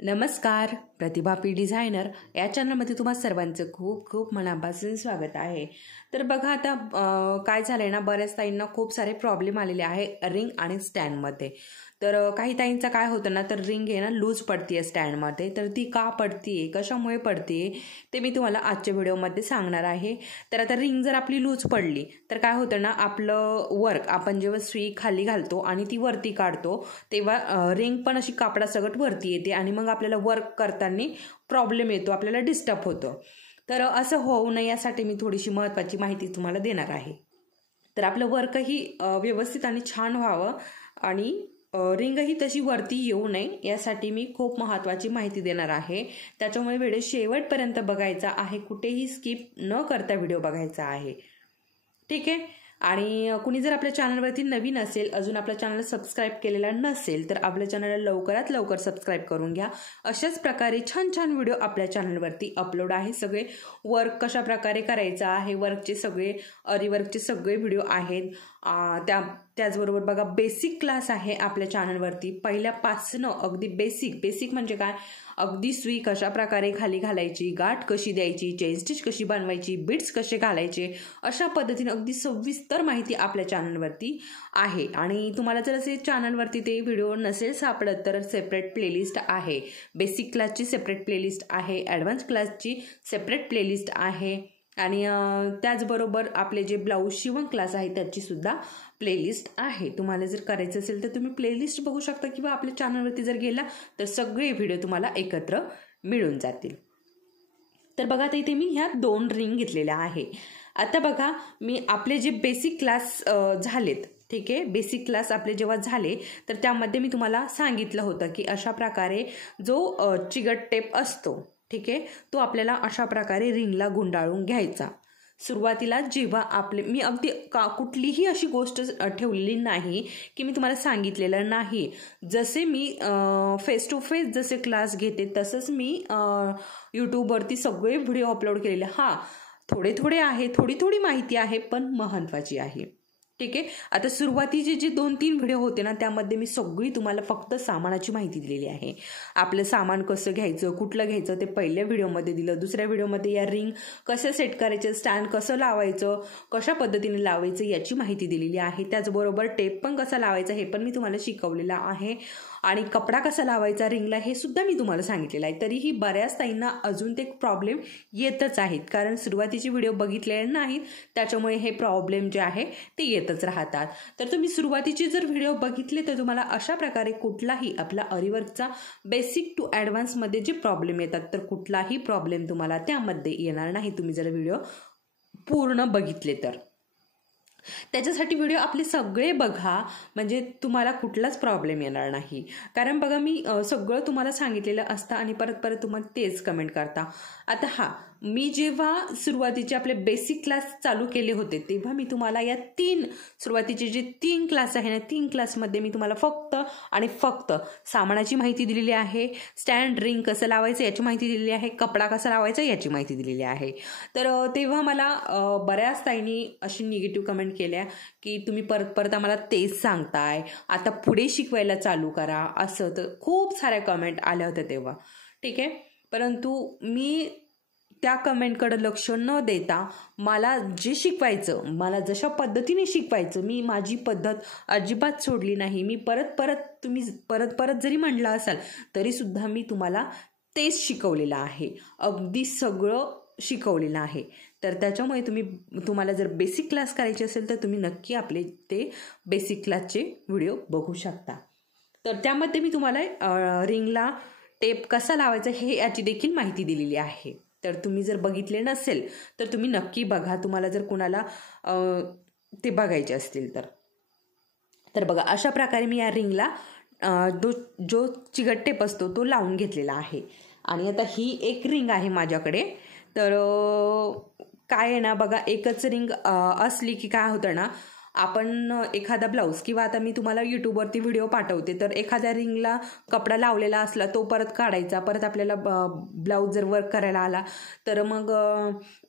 नमस्कार, प्रतिभा P designer या चॅनलमध्ये तुम्हा सर्वांचं खूप खूप मनापासून स्वागत आहे। तर बघा आता काय झालंय ना, बऱ्याच ताईंना खूप सारे प्रॉब्लेम आलेले आहे रिंग आणि स्टँडमध्ये। तर काही ताईंचं काय होतं ना, तर रिंग आहे ना लूज पडतीये स्टँडमध्ये। तर ती का पडतीये, कशामुळे पडतीये ते मी तुम्हाला आजच्या व्हिडिओमध्ये सांगणार आहे। तर आता रिंग जर आपली लूज पडली तर काय होतं ना, आपलं वर्क आपण जेव्हा सुई खाली घालतो आणि ती वरती काढतो तेव्हा रिंग पण अशी कापडासकट वरती येते आणि मग आपल्याला वर्क करताना प्रॉब्लेम येतो, आपल्याला डिस्टर्ब होतं। तर असं होऊ नये यासाठी मी थोडीशी महत्त्वाची माहिती तुम्हाला देणार आहे। तर आपलं वर्कही व्यवस्थित आणि छान व्हावं आणि रिंगही तशी वरती येऊ नये यासाठी मी खूप महत्त्वाची माहिती देणार आहे। त्याच्यामुळे व्हिडिओ शेवटपर्यंत बघायचा आहे, कुठेही स्किप न करता व्हिडिओ बघायचा आहे, ठीक आहे। आणि कुणी जर आपल्या चॅनलवरती नवीन असेल, अजून आपल्या चॅनलला सबस्क्राईब केलेला नसेल तर आपल्या चॅनलला लवकरात लवकर सबस्क्राईब करून घ्या। अशाच प्रकारे छान छान व्हिडिओ आपल्या चॅनलवरती अपलोड आहे। सगळे वर्क कशा प्रकारे करायचं आहे, वर्कचे सगळे वर्कचे सगळे व्हिडिओ आहेत। त्याचबरोबर बघा बेसिक क्लास आहे आपल्या चॅनलवरती, पहिल्यापासून अगदी बेसिक म्हणजे काय, अगदी सुई कशा प्रकारे खाली घालायची, गाठ कशी द्यायची, चेन स्टिच कशी बनवायची, बिट्स कसे घालायचे, अशा पद्धतीने अगदी सविस्तर माहिती आपल्या चॅनलवरती आहे। आणि तुम्हाला जर असे चॅनलवरती ते व्हिडिओ नसेल सापडत तर सेपरेट प्लेलिस्ट आहे। बेसिक क्लासची सेपरेट प्लेलिस्ट आहे, ॲडव्हान्स क्लासची सेपरेट प्लेलिस्ट आहे आणि त्याचबरोबर आपले जे ब्लाऊज शिवण क्लास आहे त्याची सुद्धा प्लेलिस्ट आहे। तुम्हाला जर करायचं असेल तर तुम्ही प्लेलिस्ट बघू शकता किंवा आपल्या चॅनलवरती जर गेला तर सगळे व्हिडिओ तुम्हाला एकत्र मिळून जातील। तर बघा आता इथे मी ह्या 2 रिंग घेतलेल्या आहे। आता बघा मी आपले जे बेसिक क्लास झालेत, ठीक आहे, बेसिक क्लास आपले जेव्हा झाले तर त्यामध्ये मी तुम्हाला सांगितलं होतं की अशा प्रकारे जो चिगट टेप असतो, ठीक आहे, तो आपल्याला अशा प्रकारे रिंगला गुंडाळून घ्यायचा। सुरुवातीला जेव्हा मी अगदी कुठलीही अशी गोष्ट ठेवलेली नाही की मी तुम्हाला सांगितलेलं नाही। जसे मी फेस टू फेस जसे क्लास घेते तसंच मी यूट्यूबवरती सगळे व्हिडिओ अपलोड केलेले। थोडे आहे, थोडी माहिती आहे पण महत्त्वाची आहे, ठीक आहे। आता सुरुवातीचे जे 2-3 व्हिडिओ होते ना त्यामध्ये मी सगळी तुम्हाला फक्त सामानाची माहिती दिलेली आहे। आपलं सामान कसं घ्यायचं, कुठलं घ्यायचं ते पहिल्या व्हिडिओमध्ये दिलं। दुसऱ्या व्हिडिओमध्ये या रिंग कसं सेट करायचं, स्टँड कसं लावायचं, कशा पद्धतीने लावायचं याची माहिती दिलेली आहे। त्याचबरोबर टेप पण कसा लावायचा हे पण मी तुम्हाला शिकवलेलं आहे आणि कपडा कसा लावायचा रिंगला हे सुद्धा मी तुम्हाला सांगितलेलं आहे। तरीही बऱ्याच ताईंना अजून ते प्रॉब्लेम येतच आहेत, कारण सुरुवातीचे व्हिडिओ बघितलेले नाहीत त्याच्यामुळे हे प्रॉब्लेम जे आहे ते येतच राहतात। तर तुम्ही सुरुवातीचे जर व्हिडिओ बघितले तर तुम्हाला अशा प्रकारे कुठलाही आपला अरीवर्कचा बेसिक टू ॲडव्हान्समध्ये जे प्रॉब्लेम येतात तर कुठलाही प्रॉब्लेम तुम्हाला त्यामध्ये येणार नाही, तुम्ही जर व्हिडिओ पूर्ण बघितले तर। त्याच्यासाठी व्हिडिओ आपले सगळे बघा, म्हणजे तुम्हाला कुठलाच प्रॉब्लेम येणार नाही। कारण बघा मी सगळं तुम्हाला सांगितलेलं असतं आणि परत तुम्हाला तेच कमेंट करता। आता मी जेव्हा सुरुवातीचे आपले बेसिक क्लास चालू केले होते तेव्हा मी तुम्हाला या सुरुवातीचे जे 3 क्लास आहे ना, 3 क्लासमध्ये मी तुम्हाला फक्त सामानाची माहिती दिलेली आहे, स्टँड रिंग कसं लावायचं याची माहिती दिलेली आहे, कपडा कसा लावायचा याची माहिती दिलेली आहे। तर तेव्हा मला बऱ्याच ताईंनी अशी निगेटिव्ह कमेंट केल्या की तुम्ही परत आम्हाला तेच सांगताय, आता पुढे शिकवायला चालू करा, असं तर खूप साऱ्या कमेंट आल्या होत्या तेव्हा, ठीक आहे। परंतु मी त्या कमेंटकडे लक्ष न देता मला जे शिकवायचं, मला जशा पद्धतीने शिकवायचं, मी माझी पद्धत अजिबात सोडली नाही। मी तुम्ही परत जरी म्हणला असाल तरी सुद्धा मी तुम्हाला तेच शिकवलेलं आहे, अगदी सगळं शिकवलेलं आहे। तर त्याच्यामुळे तुम्हाला जर बेसिक क्लास करायचे असेल तर तुम्ही नक्की आपले ते बेसिक क्लासचे व्हिडिओ बघू शकता। तर त्यामध्ये मी तुम्हाला रिंगला टेप कसा लावायचा हे याची देखील माहिती दिलेली आहे। तर तुम्ही जर बघितले नसेल तर तुम्ही नक्की बघा, तुम्हाला जर कोणाला ते बघायचे असतील तर बघा अशा प्रकारे मी या रिंगला जो चिगट टेप असतो तो लावून घेतलेला आहे। आणि आता ही एक रिंग आहे माझ्याकडे। तर काय आहे ना बघा, एकच रिंग असली की काय होतं ना, आपण एखादा ब्लाऊज किंवा आता मी तुम्हाला यूट्यूबवरती व्हिडिओ पाठवते तर एखाद्या रिंगला कपडा लावलेला असला तो परत काढायचा, परत आपल्याला ब्लाऊज जर वर्क करायला आला तर मग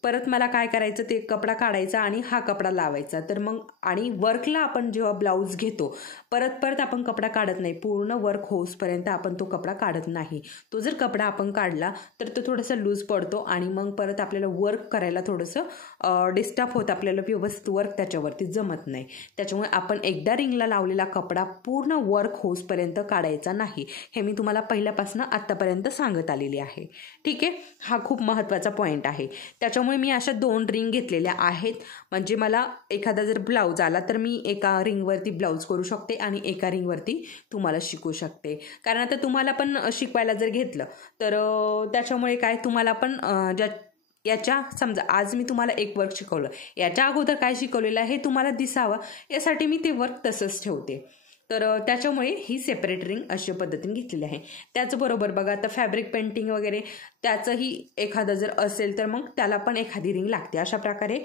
परत मला काय करायचं, ते कपडा काढायचा आणि हा कपडा लावायचा। तर मग आणि वर्कला आपण जेव्हा ब्लाऊज घेतो परत परत आपण कपडा काढत नाही, पूर्ण वर्क होसपर्यंत आपण तो कपडा काढत नाही. तो जर कपडा आपण काढला तर तो थोडासा लूज पडतो आणि मग परत आपल्याला वर्क करायला थोडंसं डिस्टर्ब होतं, आपल्याला व्यवस्थित वर्क त्याच्यावरती जमत नाही. त्याच्यामुळे आपण एकदा रिंगला लावलेला कपडा पूर्ण वर्क होसपर्यंत काढायचा नाही. हे मी तुम्हाला पहिल्यापासून आत्तापर्यंत सांगत आलेली आहे. ठीक आहे, हा खूप महत्त्वाचा पॉईंट आहे. त्याच्यामुळे मी अशा 2 रिंग घेतलेल्या आहेत. म्हणजे मला एखादा जर ब्लाऊज आला तर मी एका रिंगवरती ब्लाऊज करू शकते आणि एका रिंगवरती तुम्हाला शिकू शकते. कारण आता तुम्हाला पण शिकवायला जर घेतलं तर त्याच्यामुळे काय तुम्हाला पण याच्या समजा आज मी तुम्हाला एक वर्क शिकवलं, याच्या अगोदर काय शिकवलेलं आहे हे तुम्हाला दिसावं यासाठी मी ते वर्क तसंच ठेवते. तर त्याच्यामुळे ही सेपरेट रिंग अशा पद्धतीने घेतलेली आहे. त्याचबरोबर बघा आता फॅब्रिक पेंटिंग वगैरे त्याचंही एखादं जर असेल तर मग त्याला पण एखादी रिंग लागते. अशा प्रकारे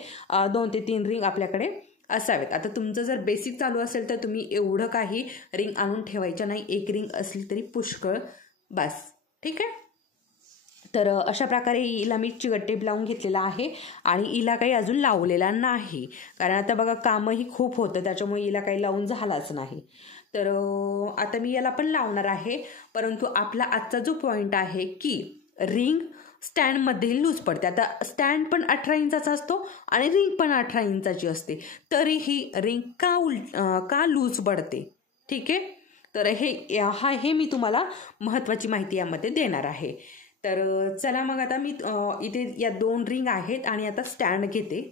2 ते 3 रिंग आपल्याकडे असावेत. आता तुमचं जर बेसिक चालू असेल तर तुम्ही एवढं काही रिंग आणून ठेवायच्या नाही, एक रिंग असली तरी पुष्कळ बस. ठीक आहे, तर अशा प्रकारे हिला मी चिकट लावून घेतलेला आहे आणि हिला काही अजून लावलेला नाही. कारण आता बघा कामही खूप होतं त्याच्यामुळे हिला काही लावून झालाच नाही. तर आता मी याला पण लावणार आहे. परंतु आपला आजचा जो पॉईंट आहे की रिंग स्टँडमध्ये लूज पडते. आता स्टँड पण 18 इंचाचा असतो आणि रिंग पण 18 इंचाची असते, तरी ही रिंग का लूज पडते. ठीक आहे, तर हे मी तुम्हाला महत्त्वाची माहिती यामध्ये देणार आहे. तर चला मग आता मी इथे या 2 रिंग आहेत आणि आता स्टँड घेते.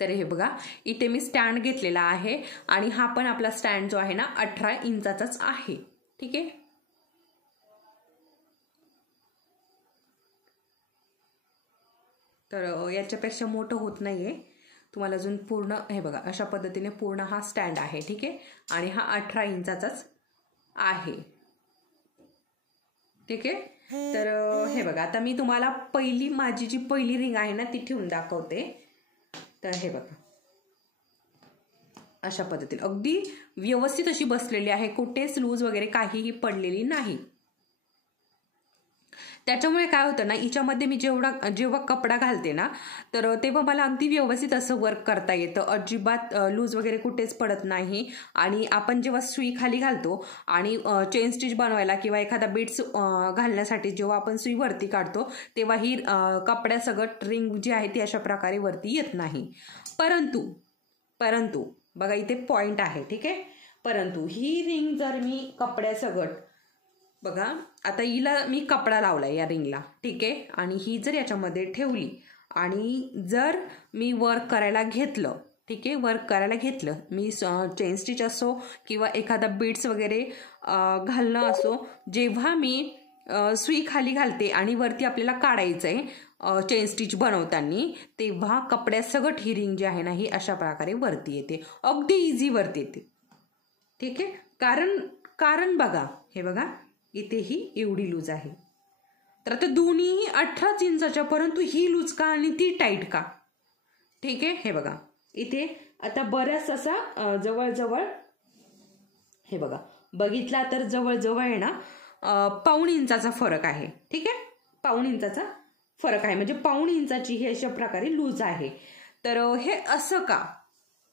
तर हे बघा इथे मी स्टँड घेतलेला आहे आणि हा पण आपला स्टँड जो आहे ना 18 इंचाचाच आहे. ठीक आहे, तर याच्यापेक्षा मोठं होत नाहीये. तुम्हाला अजून पूर्ण हे बघा अशा पद्धतीने पूर्ण हा स्टँड आहे. ठीक आहे, आणि हा 18 इंचाचाच आहे. ठीक आहे, तर हे बघा आता मी तुम्हाला माझी जी पहिली रिंग आहे ना ती ठेवून दाखवते. तर हे बघा अशा पद्धतीने अगदी व्यवस्थित अशी बसलेली आहे, कुठेच लूज वगैरे काहीही पडलेली नाही. त्याच्यामुळे काय होतं ना हिच्यामध्ये मी जेव्हा कपडा घालते ना तर तेव्हा मला अगदी व्यवस्थित असं वर्क करता येतं, अजिबात लूज वगैरे कुठेच पडत नाही. आणि आपण जेव्हा सुई खाली घालतो आणि चेन स्टिच बनवायला किंवा एखादा बीट्स घालण्यासाठी जेव्हा आपण सुई वरती काढतो तेव्हा ही कपड्यासकट रिंग जी आहे ती अशा प्रकारे वरती येत नाही. परंतु बघा इथे पॉइंट आहे. ठीक आहे, परंतु ही रिंग जर मी कपड्यासकट बघा आता हिला मी कपडा लावलाय या रिंगला. ठीक आहे, आणि ही जर याच्यामध्ये ठेवली आणि जर मी वर्क करायला घेतलं, ठीक आहे वर्क करायला घेतलं मी चेन स्टिच असो किंवा एखादा बीट्स वगैरे घालणं असो, जेव्हा मी सुई खाली घालते आणि वरती आपल्याला काढायचं आहे चेन स्टिच बनवताना, तेव्हा कपड्यासकट ही रिंग जी आहे ना ही अशा प्रकारे वरती येते, अगदी इझी वरती येते. ठीक आहे, कारण बघा हे बघा इथे ही एवढी लूज आहे. तर आता दोन्हीही 18 इंचाच्या, परंतु ही लूज का आणि ती टाईट का. ठीक आहे, हे बघा इथे आता बऱ्याच असा जवळजवळ हे बघा बघितला तर जवळजवळ आहे ना 1.25 इंचाचा फरक आहे. ठीक आहे, 1.25 इंचाचा फरक आहे, म्हणजे 1.25 इंचाची ही अशा प्रकारे लूज आहे. तर हे असं का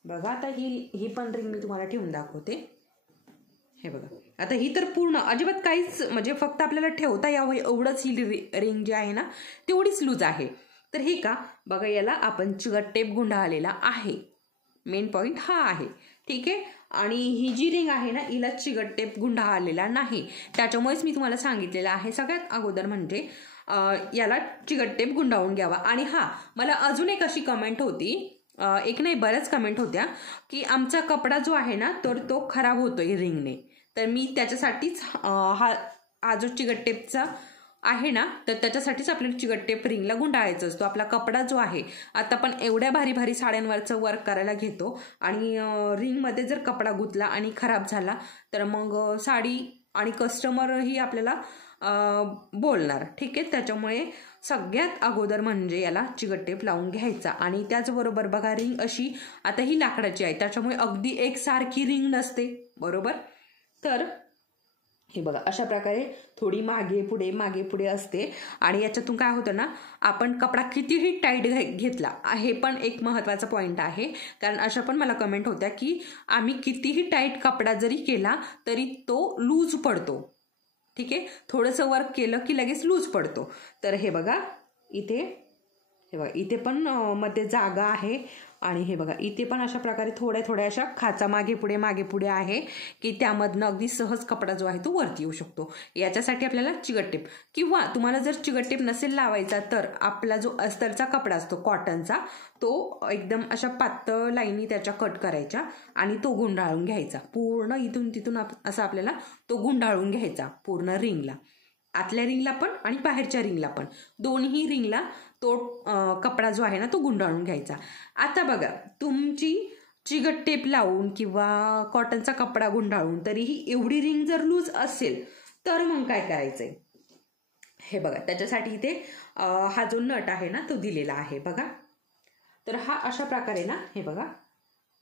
बघा आता ही पण रिंग मी तुम्हाला ठेवून दाखवते. हे बघा आता ही तर पूर्ण अजिबात काहीच म्हणजे फक्त आपल्याला ठेवता यावं एवढंच ही रिंग जी आहे ना तेवढीच लूज आहे. तर हे का बघा याला आपण चिकट टेप गुंडाळलेला आहे, मेन पॉइंट हा आहे. ठीक आहे, आणि ही जी रिंग आहे ना हिला चिकट टेप गुंडाळलेला नाही, त्याच्यामुळेच मी तुम्हाला सांगितलेलं आहे सगळ्यात अगोदर म्हणजे याला चिकट टेप गुंडाळून घ्यावा. आणि हा मला अजून एक अशी कमेंट होती, एक नाही बऱ्याच कमेंट होत्या की आमचा कपडा जो आहे ना तर तो खराब होतोय रिंगने. तर मी त्याच्यासाठीच हा जो चिकट टेपचा आहे ना तर त्याच्यासाठीच आपल्याला चिकट टेप रिंगला गुंडाळायचा असतो. आपला कपडा जो आहे आता आपण एवढ्या भारी भारी साड्यांवरचं वर्क करायला घेतो आणि रिंगमध्ये जर कपडा गुंतला आणि खराब झाला तर मग साडी आणि कस्टमरही आपल्याला बोलणार. ठीक आहे, त्याच्यामुळे सगळ्यात अगोदर म्हणजे याला चिकट टेप लावून घ्यायचा. आणि त्याचबरोबर बघा रिंग अशी आता ही लाकडाची आहे त्याच्यामुळे अगदी एकसारखी रिंग नसते बरोबर. तर हे बघा अशा प्रकारे थोडी मागे पुढे असते आणि याच्यातून काय होतं ना, आपण कपडा कितीही टाईट घेतला, हे पण एक महत्त्वाचा पॉईंट आहे. कारण अशा पण मला कमेंट होत्या की आम्ही कितीही टाईट कपडा जरी केला तरी तो लूज पडतो. ठीक आहे, थोडंसं वर्क केलं की लगेच लूज पडतो. तर हे बघा इथे पण मध्ये जागा आहे आणि हे बघा इथे पण अशा प्रकारे थोड्या अशा खाचा मागे पुढे आहे की त्यामधनं अगदी सहज कपडा जो आहे तो वरती येऊ शकतो. याच्यासाठी आपल्याला चिकट टेप, किंवा तुम्हाला जर चिकट टेप नसेल लावायचा तर आपला जो अस्तरचा कपडा असतो कॉटनचा, तो एकदम अशा पातळ लाईनी त्याच्या कट करायच्या आणि तो गुंडाळून घ्यायचा पूर्ण इथून तिथून. असं आपल्याला तो गुंडाळून घ्यायचा पूर्ण रिंगला, आतल्या रिंगला पण आणि बाहेरच्या रिंगला पण, दोन्ही रिंगला तो कपडा जो आहे ना तो गुंडाळून घ्यायचा. आता बघा तुमची चिकट टेप लावून किंवा कॉटनचा कपडा गुंडाळून तरीही एवढी रिंग जर लूज असेल तर मग काय करायचंय. हे बघा त्याच्यासाठी इथे हा जो नट आहे ना तो दिलेला आहे बघा. तर हा अशा प्रकारे ना, हे बघा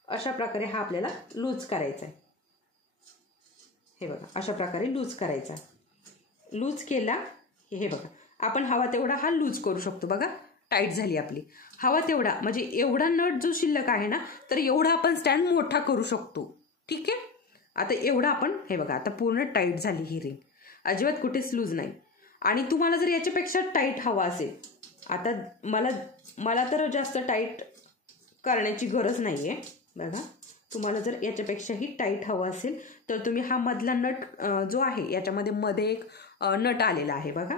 अशा प्रकारे हा आपल्याला लूज करायचा आहे. हे बघा अशा प्रकारे लूज करायचा. लूज केला हे बघा, आपण हवा तेवढा हा लूज करू शकतो. बघा टाईट झाली आपली, हवा तेवढा म्हणजे एवढा नट जो शिल्लक आहे ना तर एवढा आपण स्टँड मोठा करू शकतो. ठीक आहे, आता एवढा आपण, हे बघा आता पूर्ण टाईट झाली ही रिंग, अजिबात कुठेच लूज नाही. आणि तुम्हाला जर याच्यापेक्षा टाईट हवा असेल, आता मला तर जास्त टाईट करण्याची गरज नाही आहे. बघा तुम्हाला जर याच्यापेक्षाही टाईट हवा असेल तर तुम्ही हा मधला नट जो आहे याच्यामध्ये मध्ये एक नट आलेला आहे बघा,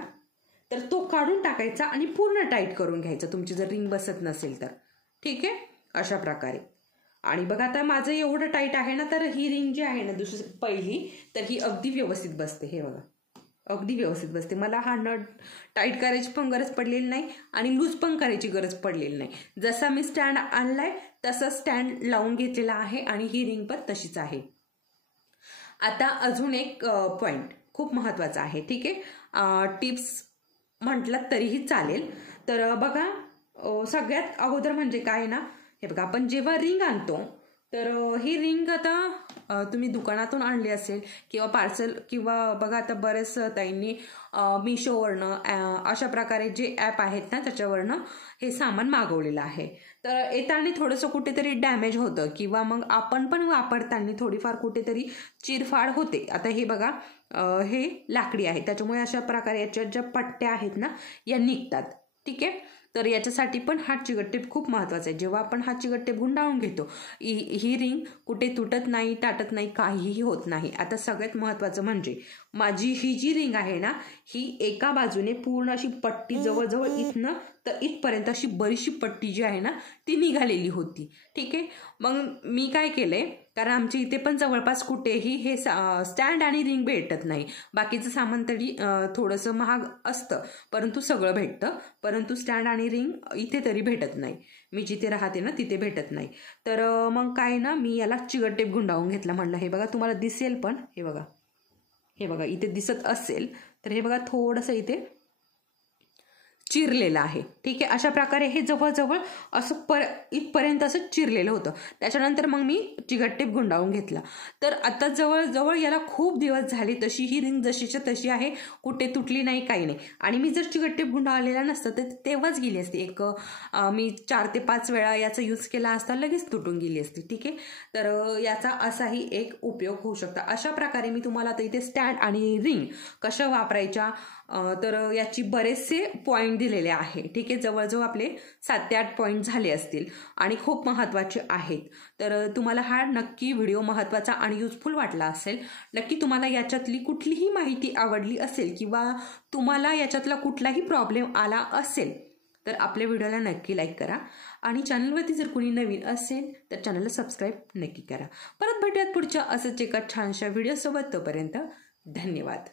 तर तो काढून टाकायचा आणि पूर्ण टाईट करून घ्यायचा तुमची जर रिंग बसत नसेल तर. ठीक आहे, अशा प्रकारे. आणि बघा आता माझं एवढं टाईट आहे ना, तर ही रिंग जी आहे ना दुसरी पहिली, तर ही अगदी व्यवस्थित बसते. हे बघा अगदी व्यवस्थित बसते. मला हा नट टाईट करायची पण गरज पडलेली नाही आणि लूज पण करायची गरज पडलेली नाही. जसा मी स्टँड आणलाय तसा स्टँड लावून घेतलेला आहे आणि ही रिंग पण तशीच आहे. आता अजून एक पॉइंट खूप महत्त्वाचा आहे. ठीक आहे, टिप्स म्हटलं तरीही चालेल. तर बघा सगळ्यात अगोदर म्हणजे काय ना, हे बघा आपण जेव्हा रिंग आणतो तर ही रिंग आता तुम्ही दुकानातून आणली असेल किंवा पार्सल, किंवा बघा आता बरेच ताईंनी मिशोवरनं अशा प्रकारे जे ॲप आहेत ना त्याच्यावरनं हे सामान मागवलेलं आहे. तर येताना थोडंसं कुठेतरी डॅमेज होतं किंवा मग आपण पण वापरताना थोडीफार कुठेतरी चिरफाड होते. आता हे बघा हे लाकडी आहे त्याच्यामुळे अशा प्रकारे याच्या ज्या पट्ट्या आहेत ना या निघतात. ठीक आहे, तर याच्यासाठी पण हा चिकट टेप खूप महत्त्वाचा आहे. जेव्हा आपण हा चिकट टेप गुंडाळून घेतो ही रिंग कुठे तुटत नाही, टाटत नाही, काहीही होत नाही. आता सगळ्यात महत्त्वाचं म्हणजे माझी ही जी रिंग आहे ना ही एका बाजूने पूर्ण अशी पट्टी जवळजवळ इथनं तर इथपर्यंत अशी बरीचशी पट्टी जी आहे ना ती निघालेली होती. ठीक आहे, मग मी काय केलंय, कारण आमच्या इथे पण जवळपास कुठेही हे स्टँड आणि रिंग भेटत नाही. बाकीचं सामान तरी थोडंसं महाग असतं परंतु सगळं भेटतं, परंतु स्टँड आणि रिंग इथे तरी भेटत नाही. मी जिथे राहते ना तिथे भेटत नाही. तर मग काय ना, मी याला चिकट टेप गुंडाळून घेतला. म्हणलं हे बघा तुम्हाला दिसेल पण, हे बघा इथे दिसत असेल तर हे बघा थोडंसं इथे चिरलेलं आहे. ठीक आहे, अशा प्रकारे हे जवळजवळ असं इथपर्यंत असं चिरलेलं होतं. त्याच्यानंतर मग मी चिकट टेप गुंडाळून घेतला. तर आता जवळजवळ याला खूप दिवस झाले, तशी ही रिंग जशीच्या तशी आहे, कुठे तुटली नाही, काही नाही. आणि मी जर चिकट टेप गुंडाळलेला नसतं तर तेव्हाच गेली असती. मी 4 ते 5 वेळा याचा यूज केला असता, लगेच तुटून गेली असती. ठीक आहे, तर याचा असाही एक उपयोग होऊ शकतो. अशा प्रकारे मी तुम्हाला आता इथे स्टँड आणि रिंग कशा वापरायच्या तर याची बरेचसे पॉईंट दिलेले आहे. ठीक आहे, जवळजवळ आपले 7 ते 8 पॉईंट झाले असतील आणि खूप महत्त्वाचे आहेत. तर तुम्हाला हा नक्की व्हिडिओ महत्त्वाचा आणि युजफुल वाटला असेल. नक्की तुम्हाला याच्यातली कुठलीही माहिती आवडली असेल किंवा तुम्हाला याच्यातला कुठलाही प्रॉब्लेम आला असेल तर आपल्या व्हिडिओला नक्की लाईक करा आणि चॅनलवरती जर कोणी नवीन असेल तर चॅनलला सबस्क्राईब नक्की करा. परत भेटूयात पुढच्या असंच एका छानशा व्हिडिओसोबत. तोपर्यंत धन्यवाद.